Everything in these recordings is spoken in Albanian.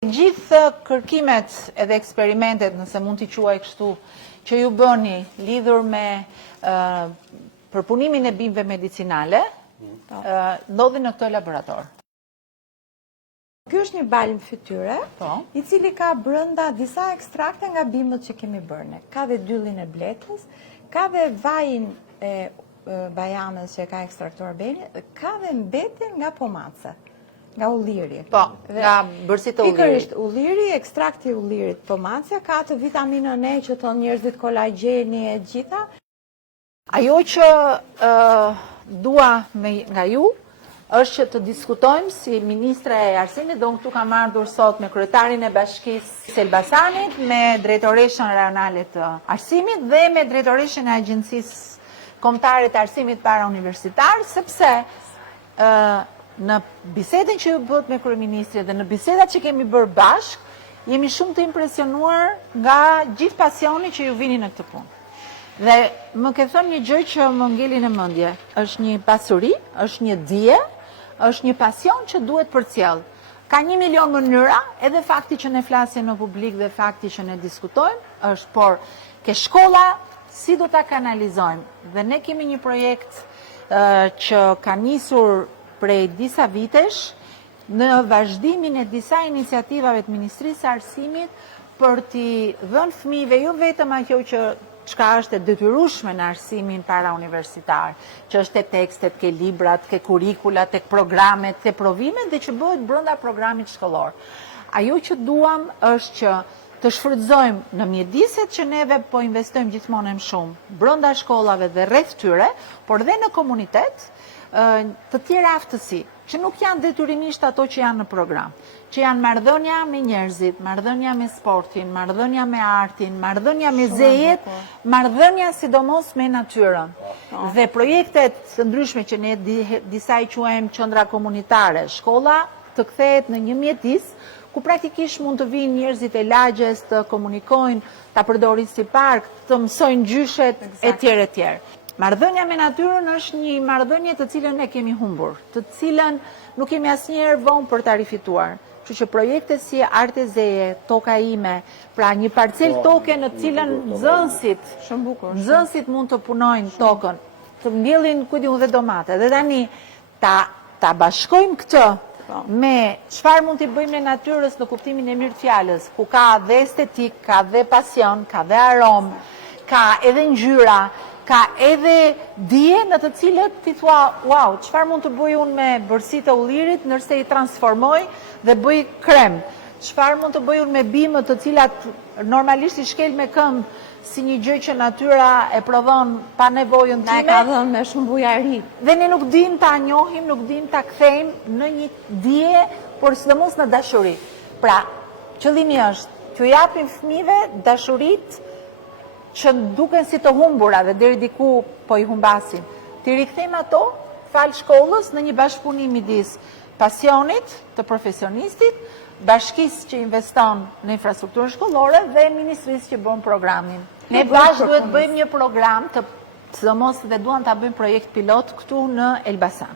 Gjithë kërkimet edhe eksperimentet, nëse mund t'i quaj kështu, që ju bëni lidhur me përpunimin e bimëve medicinale, ndodhin në këtë laborator. Ky është një balm fytyre, i cili ka brenda disa ekstrakte nga bimët që kemi bërë ne. Ka dhe dyllin e bletës, ka dhe vajin e bajanës që ka ekstraktuar beni, ka dhe mbetin nga pomace, nga ulliri. Po, nga bërësit e ullirit. Pikërisht, ulliri, ekstrakti i ullirit, pomace, ka të vitaminën E që thon njerëzit kolagjeni e gjitha. Ajo që dua nga ju, është që të diskutojmë si Ministre e Arsimit, do në këtu kam ardhur sot me kryetarin e Bashkisë së Elbasanit, me drejtoreshën rajonale të Arsimit dhe me drejtoreshën e Agjencisë Kombëtare të Arsimit Parauniversitar, sepse në bisedën që ju bët me kryeministrin dhe në bisedat që kemi bërë bashk, jemi shumë të impresionuar nga gjithë pasioni që ju vini në këtë punë. Dhe më ke thënë një gjë që më ngeli në mendje, është një pasuri, është një dije, është një pasion që duhet përcjell. Ka 1 milion mënyra, edhe fakti që ne flasim në publik dhe fakti që ne diskutojmë, është por ke shkolla si do ta kanalizojmë. Dhe ne kemi një projekt që ka nisur prej disa vitesh në vazhdimin e disa iniciativave të Ministrisë së Arsimit për t'i dhënë fëmijëve jo vetëm ajo çka është e detyrueshme në arsimin parauniversitar, që është te tekstet, ke librat, ke kurrikulat, tek programet, te provimet dhe që bëhet brenda programit shkollor. Ajo që duam është që të shfrytëzojmë në mjediset që neve po investojmë gjithmonë më shumë brenda shkollave dhe rreth tyre, por dhe në komunitet, të tjera aftësi, që nuk janë detyrimisht ato që janë në program, që janë marrëdhënia me njerëzit, marrëdhënia me sportin, marrëdhënia me artin, marrëdhënia me zejet, marrëdhënia sidomos me natyrën. Dhe projektet të ndryshme që ne disa i quajmë qendra komunitare, shkolla të kthehet në një mjedis ku praktikisht mund të vinë njerëzit e lagjes të komunikojnë, ta përdorin si park, të mësojnë gjyshet etj. etj. Marrëdhënia me natyrën është një marrëdhënie të cilën ne kemi humbur, të cilën nuk kemi asnjëherë vonë për ta rifituar. Kështu që projekte si Artezeje, Toka ime, pra një parcel toke në cilën nxënësit mund të punojnë tokën, të mbjellin dhe domate. Dhe tani ta bashkojmë këtë me çfarë mund t'i bëjmë në natyrës në kuptimin e mirë të fjalës, ku ka dhe estetik, ka dhe pasion, ka dhe aromë, ka edhe ngjyra, ka edhe dije në të cilët ti thua, wow, çfarë mund të bëj unë me bërësitë e ullirit nëse i transformoj dhe bëj krem? Çfarë mund të bëj unë me bimët të cilat normalisht i shkel me këmbë si një gjë që natyra e prodhon pa nevojën time? Na e ka dhënë me shumë bujari. Dhe ne nuk dim ta njohim, nuk dim ta kthejmë në një dije, por sidomos në dashuri. Pra, qëllimi është t'ju japim fëmijëve dashuritë që duken si të humbura dhe deri diku po i humbasin. Ti rikthejmë ato fal shkollës në një bashkëpunim midis pasionit të profesionistit, bashkisë që investon në infrastrukturën shkollore dhe ministrisë që bën programin. Ne bashkë duhet bëjmë një program të sidomos dhe duan ta bëjmë projekt pilot këtu në Elbasan.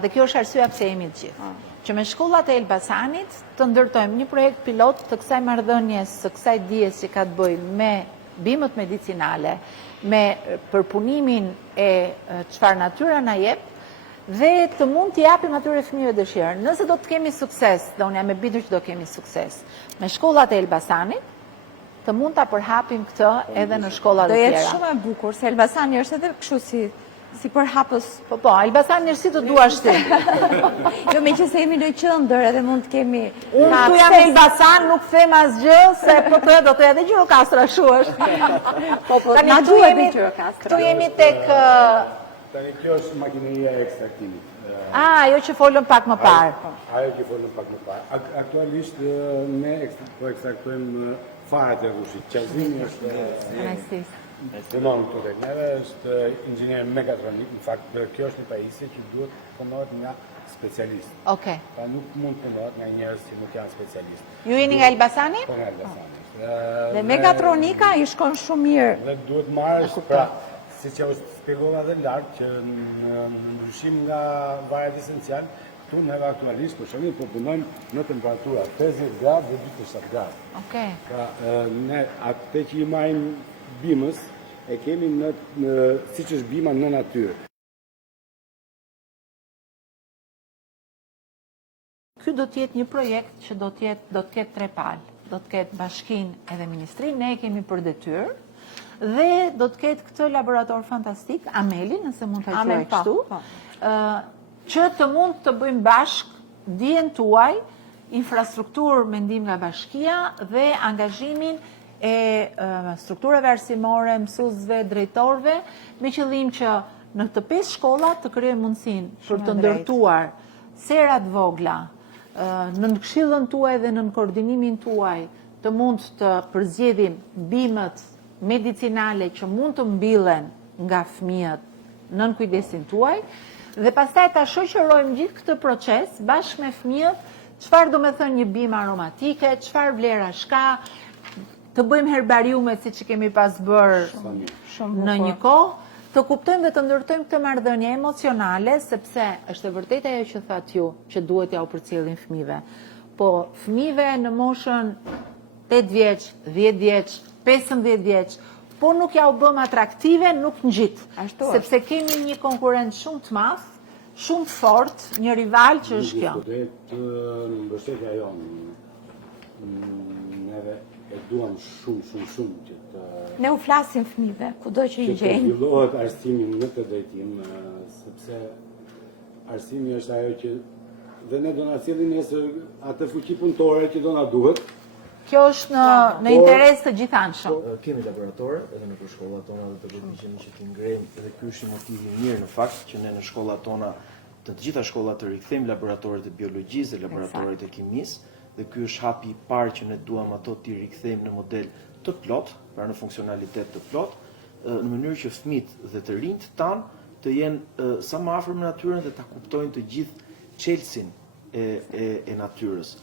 Dhe kjo është arsyeja pse jemi të gjithë. Që me shkollat e Elbasanit të ndërtojmë një projekt pilot të kësaj marrëdhënies, së kësaj dijes që ka të bëjë me bimët medicinale, me përpunimin e çfarë natyra na jep, dhe të mund t'i japim atyre fëmijëve dëshirën. Nëse do të kemi sukses, dhe unë jam e bindur që do kemi sukses, me shkollat e Elbasanit, të mund ta përhapim këtë edhe në shkollat e tjera. Do jetë shumë e bukur, se Elbasani është edhe kështu si përhapës. Po, Elbasani është si të duash ti. Jo, me që se jemi në qendër edhe mund të kemi... Unë këtu jam Elbasan, nuk them asgjë, se po të do të edhe Gjirokastra, shu është. Na duhet në Gjirokastra. Këtu jemi tek... Tani kjo është makineria e ekstraktimit. Ajo që folëm pak më parë. Ajo që folëm pak më parë. Aktualisht ne po ekstraktojmë farat e rrushit. Qazimi është... Punon këtu tek neve, është inxhinier mekatronik, në fakt kjo është një pajisje që duhet punohet nga specialistë. Okej. Pra nuk mund punohet nga njerëz që nuk janë specialistë. Ju jeni nga Elbasani? Po nga Elbasani. Dhe mekatronika i shkon shumë mirë. Dhe duhet marrësh, pra, siç u shpjegova edhe lart që në ndryshim nga varet esencial, këtu neve aktualisht për shembull po punojmë në temperatura 50 gradë dhe 47 gradë. Okej. Pra ne atë që i marrim bimës e kemi në siç është bima në natyrë. Ky do të jetë një projekt që do të ketë tre palë. Do të ketë bashkinë edhe ministrinë, ne e kemi për detyrë, dhe do të ketë këtë laborator fantastik, Ameli, nëse mund ta quaj kështu, që të mund të bëjmë bashk dijen tuaj, infrastrukturë mendim nga bashkia dhe angazhimin e strukturave arsimore, mësuesve, drejtorëve, me qëllim që në të 5 shkolla të krijojmë mundësinë për të ndërtuar serat vogla, në këshillën tuaj dhe në koordinimin tuaj të mund të përzgjedhim bimët medicinale që mund të mbillen nga fëmijët nën kujdesin tuaj, dhe pastaj ta shoqërojmë gjithë këtë proces bashkë me fëmijët, çfarë do të thënë një bimë aromatike, çfarë vlerash ka, të bëjmë herbariumet siç kemi pas bërë në një kohë, të kuptojmë dhe të ndërtojmë këtë marrëdhënie emocionale, sepse është e vërtetë ajo që thatë ju, që duhet ja u përcjellin fëmijëve. Po fëmijëve në moshën 8 vjeç, 10 vjeç, 15 vjeç, po nuk ja u bëm atraktive, nuk ngjit. Sepse kemi një konkurrent shumë të madh, shumë të fortë, një rival që është kjo. Në mbështetja jonë, neve e duam shumë që të... Ne u flasim fëmijëve, kudo që i gjejmë. Që të zhvillohet arsimi në këtë drejtim, sepse arsimi është ajo që dhe ne do na sjellim nesër atë fuqi punëtore që do na duhet. Kjo është në interes të gjithanshëm. Kemi laboratore edhe në shkollat tona dhe të përpiqemi që t'i ngrejmë, edhe ky është motivi i mirë në fakt që ne në shkollat tona, të gjitha shkollat të rikthejmë laboratoret e biologjisë dhe laboratoret e kimisë, dhe ky është hapi i parë që ne duam ato t'i rikthejmë në model të plot, pra në funksionalitet të plot, në mënyrë që fëmijët dhe të rinjt tanë të jenë sa më afër me natyrën dhe ta kuptojnë të gjithë çelësin e natyrës.